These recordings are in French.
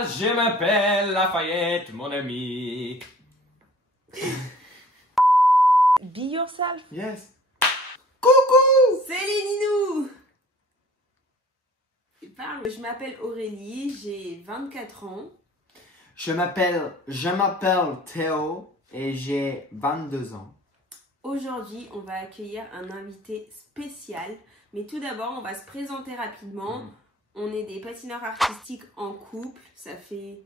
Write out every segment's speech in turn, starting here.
Moi, je m'appelle Lafayette, mon ami. Be yourself. Yes. Coucou. C'est les Ninous. Je m'appelle Aurélie, j'ai 24 ans. Je m'appelle Théo et j'ai 22 ans. Aujourd'hui, on va accueillir un invité spécial. Mais tout d'abord, on va se présenter rapidement. On est des patineurs artistiques en couple. Ça fait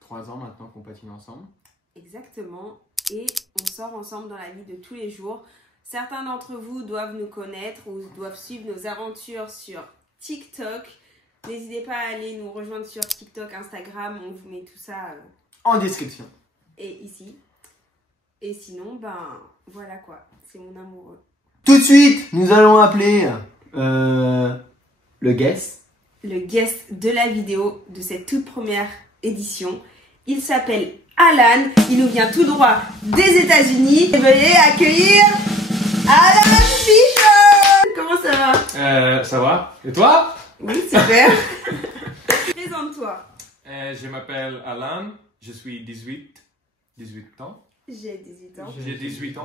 3 ans maintenant qu'on patine ensemble. exactement. Et on sort ensemble dans la vie de tous les jours. Certains d'entre vous doivent nous connaître ou doivent suivre nos aventures sur TikTok. N'hésitez pas à aller nous rejoindre sur TikTok, Instagram. On vous met tout ça En description. et ici. Et sinon, ben voilà quoi. C'est mon amoureux. Tout de suite, nous allons appeler le guest. Le guest de la vidéo de cette toute première édition. Il s'appelle Alan. Il nous vient tout droit des États-Unis. Et veuillez accueillir Alan Fisher. Comment ça va? Ça va? Et toi? Oui, super. Présente-toi. Je m'appelle Alan, je suis 18 ans. J'ai 18 ans. J'ai 18 ans.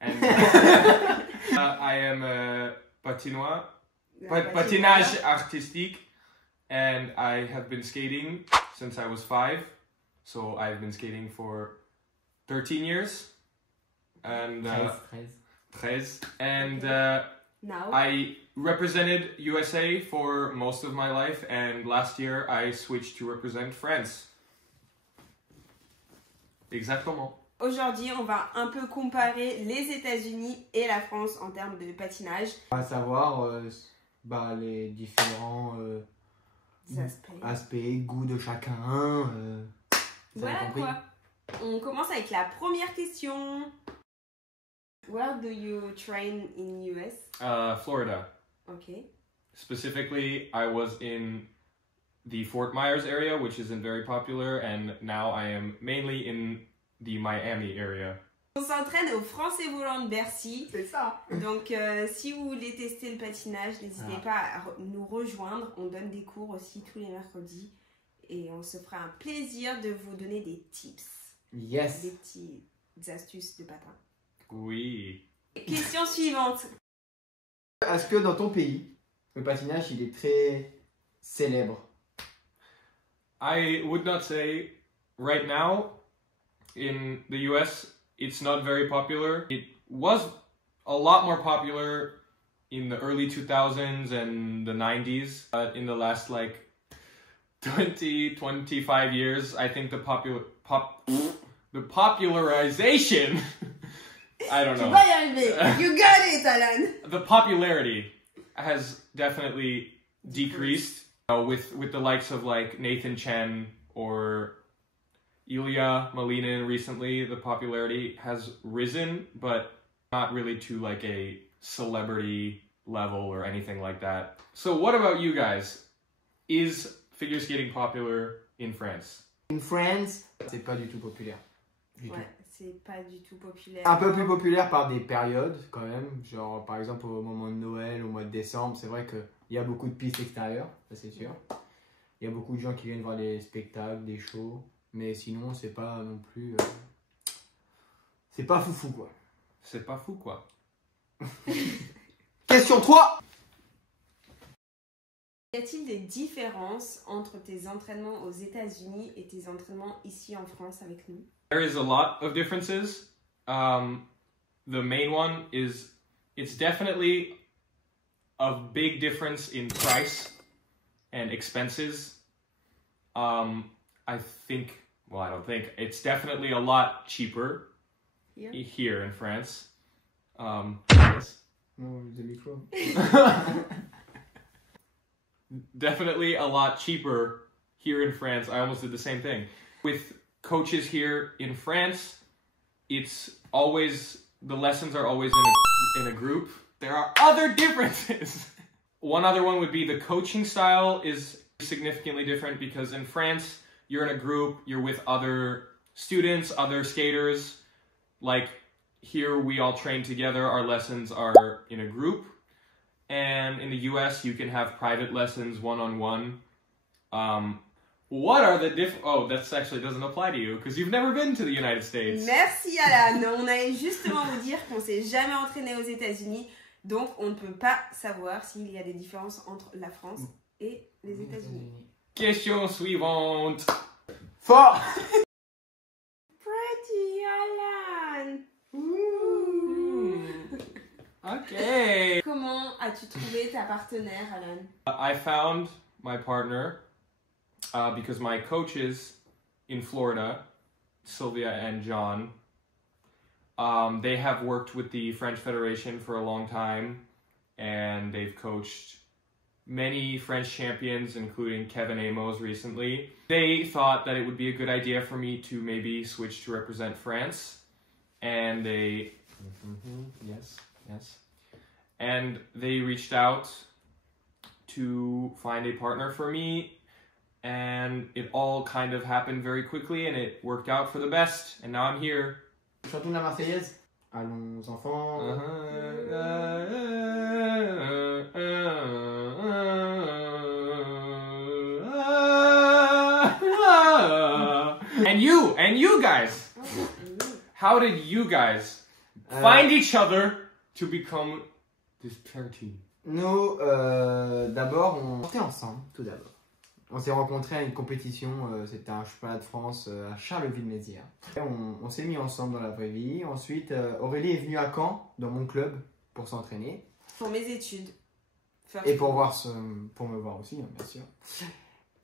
And I am a patinois. Patinage artistique, and I have been skating since I was 5, so I've been skating for 13 years, and 13, and Now. I represented USA for most of my life, and last year I switched to represent France. Exactement. Aujourd'hui, on va un peu comparer les États-Unis et la France en termes de patinage. On va savoir les différents aspects, goûts de chacun. Vous avez Voilà compris? quoi. On commence avec la première question. Where do you train in US? Florida. Okay. Specifically, I was in the Fort Myers area, which isn't very popular, and now I am mainly in the Miami area. On s'entraîne au Français Volant de Bercy. C'est ça. Donc, si vous voulez tester le patinage, n'hésitez pas à nous rejoindre. On donne des cours aussi tous les mercredis. Et on se fera un plaisir de vous donner des tips. Yes. Des petites astuces de patin. Oui. Question suivante. Est-ce que dans ton pays, le patinage, il est très célèbre? I would not say right now in the US it's not very popular. It was a lot more popular in the early 2000s and the 90s. But in the last like 25 years, I think the popularization I don't Tu know. vas y arriver. You got it, Alan. The popularity has definitely decreased with the likes of like Nathan Chen or Ilya Malinin recently. The popularity has risen, but not really to like a celebrity level or anything like that. So what about you guys? Is figure skating popular in France? In France, c'est pas du tout populaire. Du tout. Ouais, c'est pas du tout populaire. Un peu plus populaire par des périodes quand même, genre par exemple au moment de Noël, au mois de décembre, c'est vrai qu'il y a beaucoup de pistes extérieures, ça c'est sûr. Il y a beaucoup de gens qui viennent voir des spectacles, des shows, mais sinon c'est pas non plus... c'est pas foufou quoi. C'est pas fou quoi. Question 3. Y a-t-il des différences entre tes entraînements aux États-Unis et tes entraînements ici en France avec nous? There is a lot of differences. The main one is it's definitely a big difference in price and expenses. I think, well, I don't think, it's definitely a lot cheaper here in France. Yes. The micro. Definitely a lot cheaper here in France. I almost did the same thing. With coaches here in France, it's always, the lessons are always in a group. There are other differences. One other one would be the coaching style is significantly different because in France, you're in a group, you're with other students, other skaters. Like here, we all train together, our lessons are in a group. And in the US, you can have private lessons one-on-one. What are the Oh, that actually doesn't apply to you because you've never been to the United States. Merci Alan. On allait justement vous dire qu'on s'est jamais entraîné aux États-Unis, donc on ne peut pas savoir s'il y a des différences entre la France et les États-Unis. Question suivante. Fort. Pretty Alan. Okay. Comment as-tu trouvé ta partenaire, Alan? I found my partner because my coaches in Florida, Sylvia and John, they have worked with the French Federation for a long time, and they've coached many French champions, including Kevin Amos recently. They thought that it would be a good idea for me to maybe switch to represent France, and they... Yes. And they reached out to find a partner for me, and it all kind of happened very quickly, and it worked out for the best, and now I'm here. Chantons la Marseillaise. Allons enfants. And you guys, how did you guys find each other to become this pair team? Nous, d'abord, on était ensemble, tout d'abord. On s'est rencontrés à une compétition, c'était un championnat de France à Charleville-Mézières. On s'est mis ensemble dans la vraie vie. Ensuite, Aurélie est venue à Caen, dans mon club, pour s'entraîner. Pour mes études. Et pour me voir aussi, hein, bien sûr.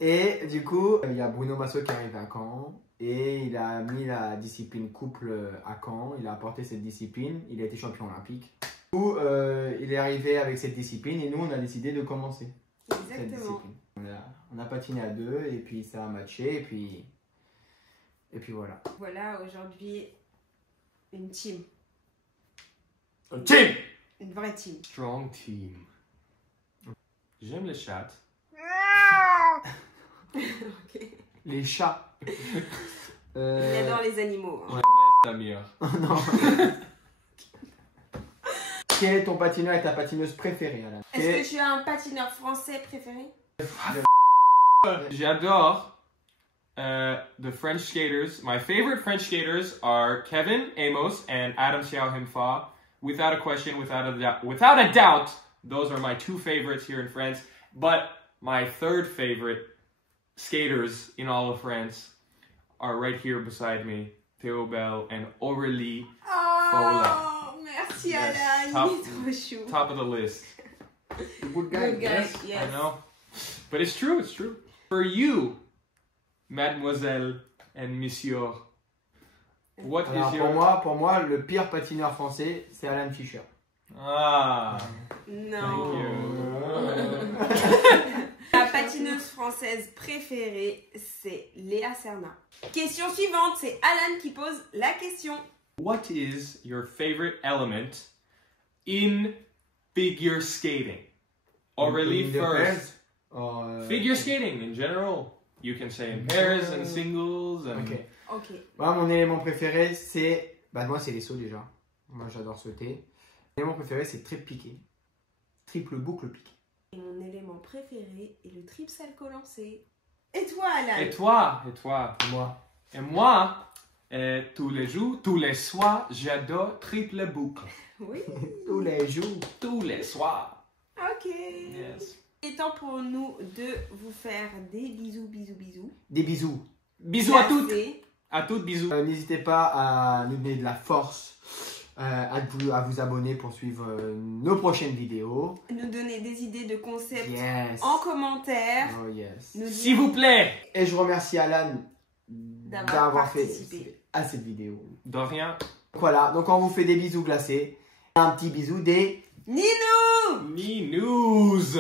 Et du coup, il y a Bruno Massot qui arrive à Caen. Et il a mis la discipline couple à Caen. Il a apporté cette discipline. Il a été champion olympique. Du coup, il est arrivé avec cette discipline et nous, on a décidé de commencer. Cette discipline. On a patiné à deux et puis ça a matché et puis voilà. Voilà, aujourd'hui, une team. A team! Une vraie team. Strong team. J'aime les chats. Okay. Les chats. Il adore les animaux. Hein. Ouais, Amir. Non. Quel est ton patineur et ta patineuse préférée, Alan? Est-ce que tu as un patineur français préféré? J'adore the French skaters. My favorite French skaters are Kevin Amos and Adam Xiao Himfa. Without a question, without a doubt, those are my two favorites here in France. But my third favorite skaters in all of France are right here beside me, Théobel and Aurélie Fola. Merci Alan, il est trop chou. Top of the list. Good guy. Good guy, yes. I know. But it's true, it's true. For you, mademoiselle and monsieur, what Alors, is your... pour moi, le pire patineur français, c'est Alan Fischer. Ah, Non. thank you. Ma patineuse française préférée, c'est Léa Serna. Question suivante, c'est Alan qui pose la question. What is your favorite element in figure skating? Aurélie In the first. pairs, Figure skating in general. You can say in pairs and singles. And... Ok. Moi, mon élément préféré, c'est... moi, c'est les sauts déjà. Moi, j'adore sauter. Mon élément préféré, c'est triple piqué. Triple boucle piqué. Et mon élément préféré est le triple salto lancé. Et toi, Alan? Et toi? Moi. Et moi, tous les jours, tous les soirs, j'adore triple boucle. Oui. Tous les jours. Tous les soirs. Ok. Yes. Il est temps pour nous de vous faire des bisous. Des bisous. Bisous à toutes. Glacés. À toutes, bisous. N'hésitez pas à nous donner de la force, à vous abonner pour suivre nos prochaines vidéos. Nous donner des idées de concepts Yes. en commentaire. Oh yes. Nous dire S'il vous plaît. Et je remercie Alan d'avoir fait participé à cette vidéo. De rien. Voilà, donc on vous fait des bisous glacés. Un petit bisou des... Ninou! Ni news.